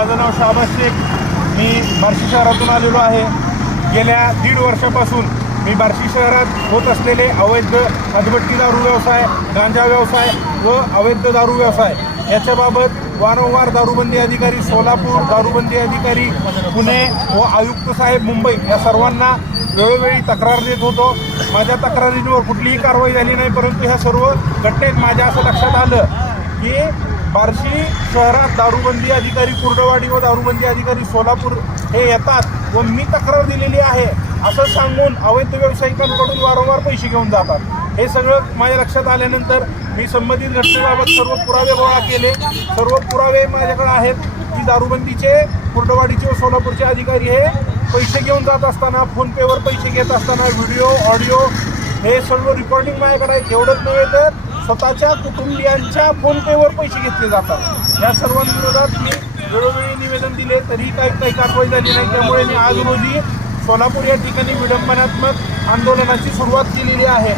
माझं नाव शामा शेख. मी बार्शी शहरातून आलेलो आहे. गेल्या दीड वर्षापासून मी बार्शी शहरात होत असलेले अवैध हदबट्टी दारू व्यवसाय गांजा व्यवसाय व अवैध दारू व्यवसाय याच्याबाबत वारंवार दारूबंदी अधिकारी सोलापूर दारूबंदी अधिकारी पुणे व आयुक्त साहेब मुंबई या सर्वांना वेळोवेळी तक्रार देत होतो. माझ्या तक्रारींवर कुठलीही कारवाई झाली नाही परंतु ह्या सर्व घटनेत माझ्या असं लक्षात आलं की बार्शी शहरात दारूबंदी अधिकारी कुर्डवाडी व दारूबंदी अधिकारी सोलापूर हे येतात व मी तक्रार दिलेली आहे असं सांगून अवैध व्यावसायिकांकडून वारंवार पैसे घेऊन जातात. हे सगळं माझ्या लक्षात आल्यानंतर मी संबंधित घटनेबाबत सर्व पुरावे गोळा केले. सर्व पुरावे माझ्याकडे आहेत. की दारूबंदीचे कुर्डवाडीचे व सोलापूरचे अधिकारी हे पैसे घेऊन जात असताना फोनपेवर पैसे घेत असताना व्हिडिओ ऑडिओ हे सर्व रेकॉर्डिंग माझ्याकडे आहेत. एवढंच नव्हे तर स्वतःच्या कुटुंबियांच्या फोनपेवर पैसे घेतले जातात. या सर्वांविरोधात मी वेळोवेळी निवेदन दिले तरी काही काही कारवाई झाली नाही. त्यामुळे मी आज रोजी सोलापूर या ठिकाणी विडंबनात्मक आंदोलनाची सुरुवात केलेली आहे.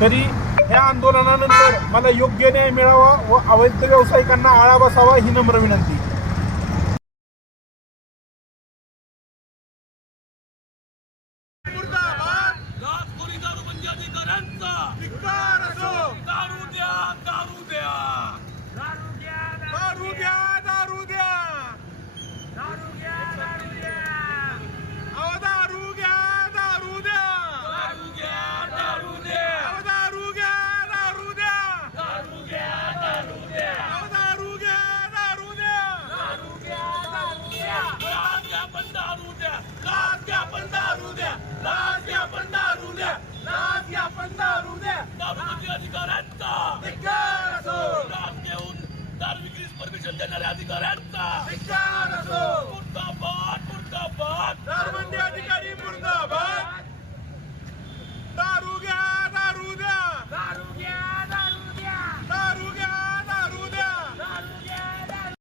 तरी ह्या आंदोलनानंतर मला योग्य न्याय मिळावा व अवैध व्यावसायिकांना आळा बसावा ही नम्र विनंती. पण दारू द्या दारूबंदी अधिकाऱ्यांचा लाच घेऊन दारू विक्रीस परमिशन देणाऱ्या अधिकाऱ्यांचा